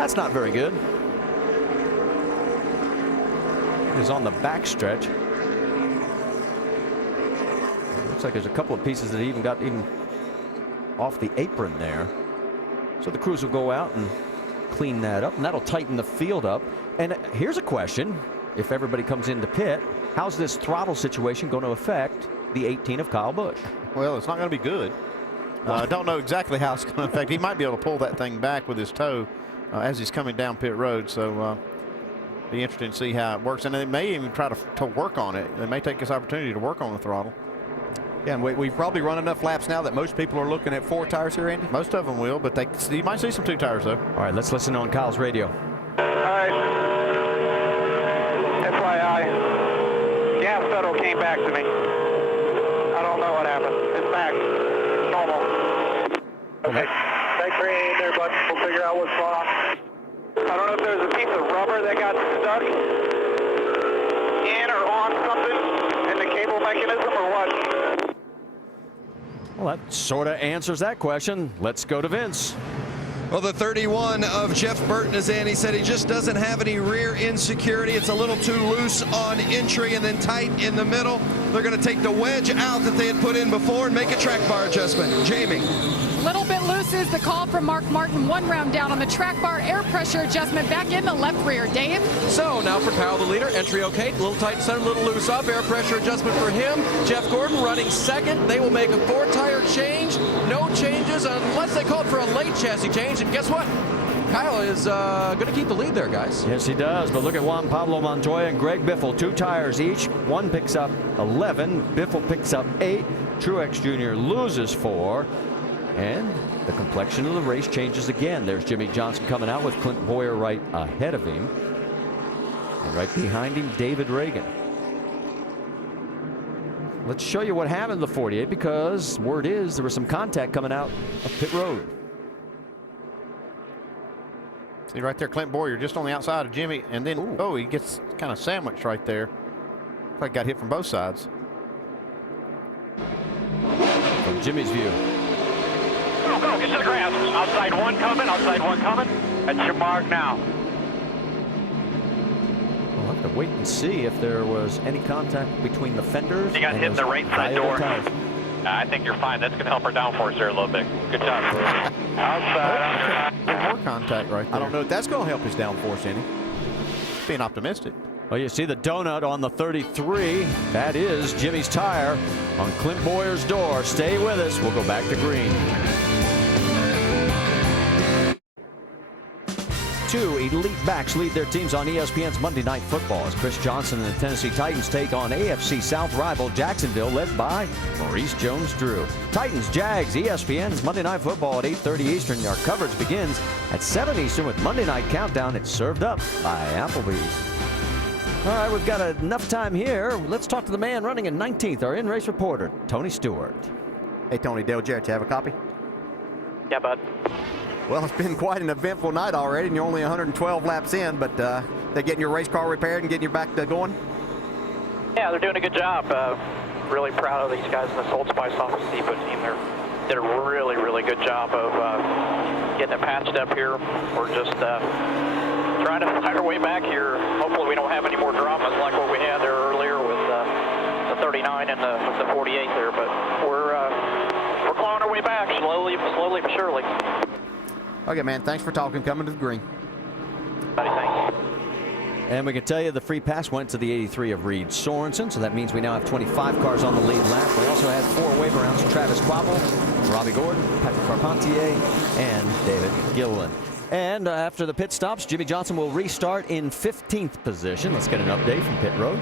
That's not very good. It is on the back stretch. Looks like there's a couple of pieces that even got off the apron there. So the crews will go out and clean that up, and that'll tighten the field up. And here's a question. If everybody comes into pit, how's this throttle situation going to affect the 18 of Kyle Busch? Well, it's not going to be good. I don't know exactly how it's going to affect. He might be able to pull that thing back with his toe as he's coming down pit road. So be interesting to see how it works. And they may even try to work on it. They may take this opportunity to work on the throttle. Yeah, and we've probably run enough laps now that most people are looking at 4 tires here, Andy. Most of them will, but you might see some 2 tires, though. All right, let's listen on Kyle's radio. All right. FYI, gas pedal came back to me. I don't know what happened. It's back. Normal. Okay. Thanks for hanging in there, bud. We'll figure out what's going on. I don't know if there's a piece of rubber that got stuck in or on something in the cable mechanism or what. Well, that sort of answers that question. Let's go to Vince. Well, the 31 of Jeff Burton, as Andy said, he just doesn't have any rear end security. It's a little too loose on entry and then tight in the middle. They're going to take the wedge out that they had put in before and make a track bar adjustment. Jamie. Little bit loose is the call from Mark Martin. 1 round down on the track bar. Air pressure adjustment back in the left rear. Dave? So now for Kyle, the leader. Entry okay. A little tight in center, a little loose up. Air pressure adjustment for him. Jeff Gordon running second. They will make a 4-tire change. No changes unless they called for a late chassis change. And guess what? Kyle is going to keep the lead there, guys. Yes, he does. But look at Juan Pablo Montoya and Greg Biffle. 2 tires each. One picks up 11. Biffle picks up 8. Truex Jr. loses 4. And the complexion of the race changes again. There's Jimmy Johnson coming out with Clint Boyer right ahead of him. And right behind him, David Reagan. Let's show you what happened in the 48, because word is there was some contact coming out of pit road. See right there, Clint Boyer just on the outside of Jimmy, and then, oh, he gets kind of sandwiched right there. Looks like got hit from both sides. From Jimmy's view. Go, get to the grass. Outside one coming, outside one coming. That's your mark now. We'll have to wait and see if there was any contact between the fenders. You got hit in the right side door. I think you're fine. That's going to help our downforce there a little bit. Good job. Outside. More contact right there. I don't know if that's going to help his downforce any. Being optimistic. Well, you see the donut on the 33. That is Jimmy's tire on Clint Boyer's door. Stay with us. We'll go back to green. 2 elite backs lead their teams on ESPN's Monday Night Football as Chris Johnson and the Tennessee Titans take on AFC South rival Jacksonville, led by Maurice Jones-Drew. Titans, Jags, ESPN's Monday Night Football at 8:30 Eastern. Our coverage begins at 7 Eastern with Monday Night Countdown. It's served up by Applebee's. All right, we've got enough time here. Let's talk to the man running in 19th, our in-race reporter, Tony Stewart. Hey, Tony, Dale Jarrett, you have a copy? Yeah, bud. Well, it's been quite an eventful night already, and you're only 112 laps in, but they're getting your race car repaired and getting you back going? Yeah, they're doing a good job. Really proud of these guys in the Old Spice Office Depot team. They did a really, really good job of getting it patched up here. We're just trying to find our way back here. Hopefully we don't have any more dramas like what we had there earlier with the 39 and the 48 there, but we're clawing our way back slowly but surely. Okay, man, thanks for talking. Coming to the green. Thanks. And we can tell you the free pass went to the 83 of Reed Sorensen, so that means we now have 25 cars on the lead lap. We also had 4 waiver rounds: Travis Quabble, Robbie Gordon, Patrick Carpentier, and David Gilliland. And after the pit stops, Jimmy Johnson will restart in 15th position. Let's get an update from pit road.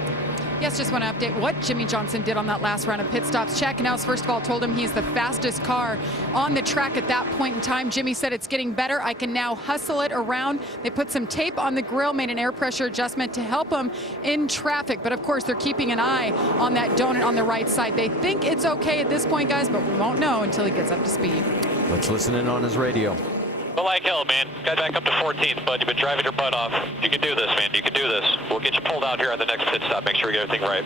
Yes, just want to update what Jimmy Johnson did on that last round of pit stops. Chad Canals, first of all, told him he's the fastest car on the track at that point in time. Jimmy said it's getting better. I can now hustle it around. They put some tape on the grill, made an air pressure adjustment to help him in traffic. But, of course, they're keeping an eye on that donut on the right side. They think it's okay at this point, guys, but we won't know until he gets up to speed. Let's listen in on his radio. Well, like hell, man. Got back up to 14th, bud. You've been driving your butt off. You can do this, man. You can do this. We'll get you pulled out here on the next pit stop. Make sure we get everything right.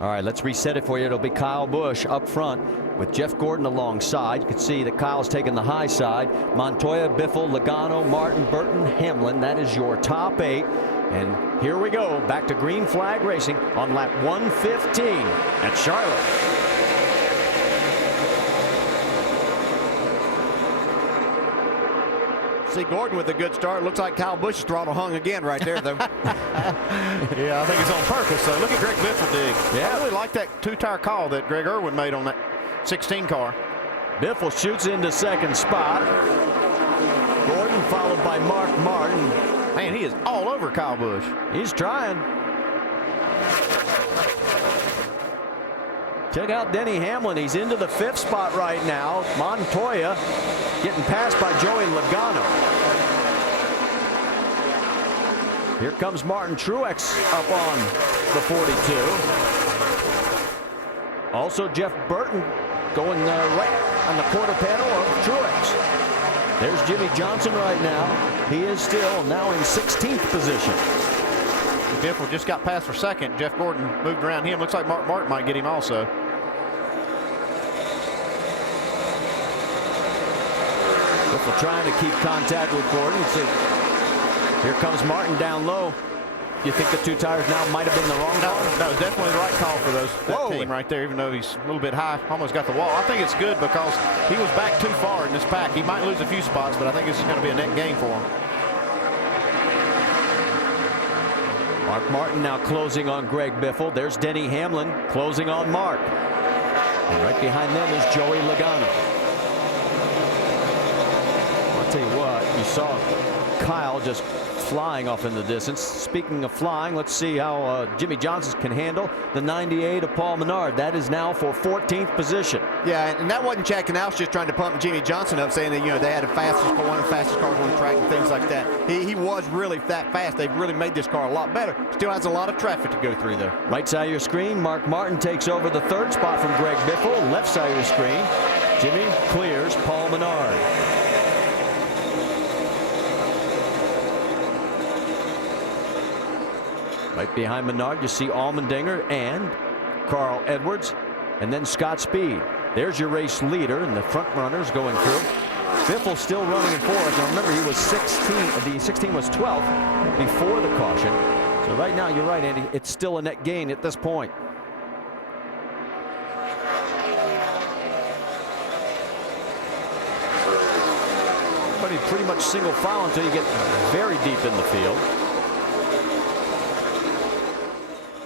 All right, let's reset it for you. It'll be Kyle Busch up front. with Jeff Gordon alongside. You can see that Kyle's taking the high side. Montoya, Biffle, Logano, Martin, Burton, Hamlin. That is your top 8. And here we go, back to green flag racing on lap 115 at Charlotte. See Gordon with a good start. Looks like Kyle Busch's throttle hung again right there, though. Yeah, I think it's on purpose. So look at Greg Biffle dig. Yeah, I really like that 2-tire call that Greg Irwin made on that 16 car. Biffle shoots into second spot. Gordon followed by Mark Martin. Man, he is all over Kyle Busch. He's trying. Check out Denny Hamlin. He's into the 5th spot right now. Montoya getting passed by Joey Logano. Here comes Martin Truex up on the 42. Also Jeff Burton going right on the quarter panel of Truex. There's Jimmy Johnson right now. He is still now in 16th position. Biffle just got past for second. Jeff Gordon moved around him. Looks like Mark Martin might get him also. Biffle trying to keep contact with Gordon. See, here comes Martin down low. You think the 2 tires now might have been the wrong call? No, definitely the right call for that team right there, even though he's a little bit high, almost got the wall. I think it's good because he was back too far in this pack. He might lose a few spots, but I think this is going to be a net gain for him. Mark Martin now closing on Greg Biffle. There's Denny Hamlin closing on Mark. And right behind them is Joey Logano. I'll tell you what, you saw Kyle just flying off in the distance. Speaking of flying, let's see how Jimmy Johnson can handle the 98 of Paul Menard. That is now for 14th position. Yeah, and that wasn't Chad Knaus just trying to pump Jimmy Johnson up, saying that, you know, they had one of the fastest cars on the track and things like that. He was really that fast. They've really made this car a lot better. Still has a lot of traffic to go through, though. Right side of your screen, Mark Martin takes over the 3rd spot from Greg Biffle. Left side of your screen, Jimmy clears Paul Menard. Right behind Menard, you see Allmendinger and Carl Edwards, and then Scott Speed. There's your race leader, and the front runners going through. Biffle still running in 4th. Now remember, he was 16. The 16 was 12th before the caution. So right now, you're right, Andy. It's still a net gain at this point. Everybody pretty much single file until you get very deep in the field.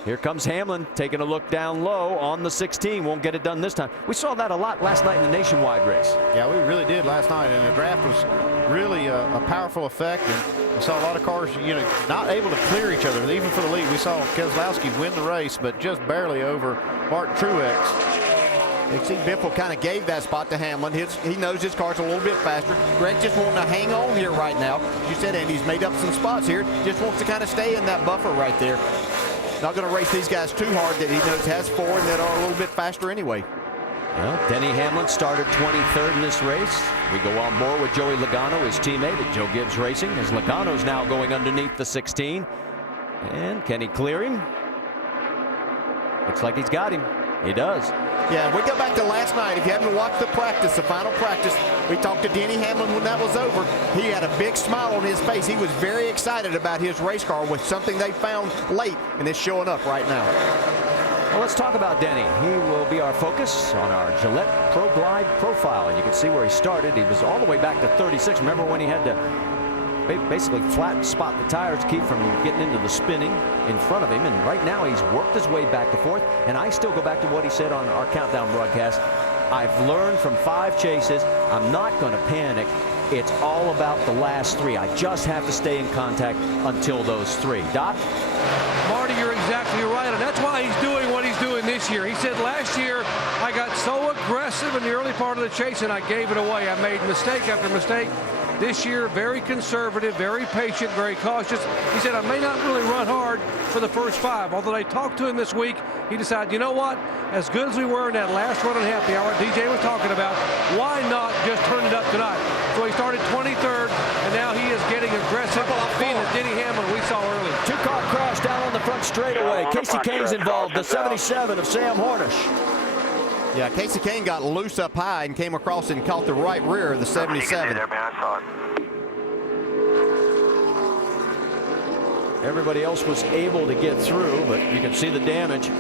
Here comes Hamlin taking a look down low on the 16. Won't get it done this time. We saw that a lot last night in the nationwide race. Yeah, we really did last night, and the draft was really a powerful effect. And we saw a lot of cars, you know, not able to clear each other, even for the lead. We saw Keselowski win the race, but just barely over Martin Truex. You see Biffle kind of gave that spot to Hamlin. He knows his car's a little bit faster. Greg just wanting to hang on here right now. You said, Andy, he's made up some spots here. Just wants to kind of stay in that buffer right there. Not going to race these guys too hard that he knows has 4 and that are a little bit faster anyway. Well, Denny Hamlin started 23rd in this race. We go on board with Joey Logano, his teammate at Joe Gibbs Racing, as Logano's now going underneath the 16. And can he clear him? Looks like he's got him. He does. Yeah, we go back to last night. If you haven't watched the practice, the final practice, we talked to Denny Hamlin when that was over. He had a big smile on his face. He was very excited about his race car with something they found late, and it's showing up right now. Well, let's talk about Denny. He will be our focus on our Gillette Pro Glide profile. And you can see where he started. He was all the way back to 36. Remember when he had to basically flat spot the tires to keep from getting into the spinning in front of him, and right now he's worked his way back to 4th. And I still go back to what he said on our countdown broadcast. I've learned from 5 chases, I'm not going to panic. It's all about the last 3. I just have to stay in contact until those 3. Doc? Marty, you're exactly right, and that's why he's doing what he's doing this year. He said last year I got so aggressive in the early part of the chase and I gave it away. I made mistake after mistake. This year, very conservative, very patient, very cautious. He said, I may not really run hard for the first 5. Although they talked to him this week, he decided, you know what? As good as we were in that last run and a half, the hour DJ was talking about, why not just turn it up tonight? So he started 23rd, and now he is getting aggressive, being the Denny Hamlin we saw earlier. 2-car crash down on the front straightaway. Casey Kane's involved, the 77 of Sam Hornish. Yeah, Casey Kane got loose up high and came across and caught the right rear of the 77. Everybody else was able to get through, but you can see the damage.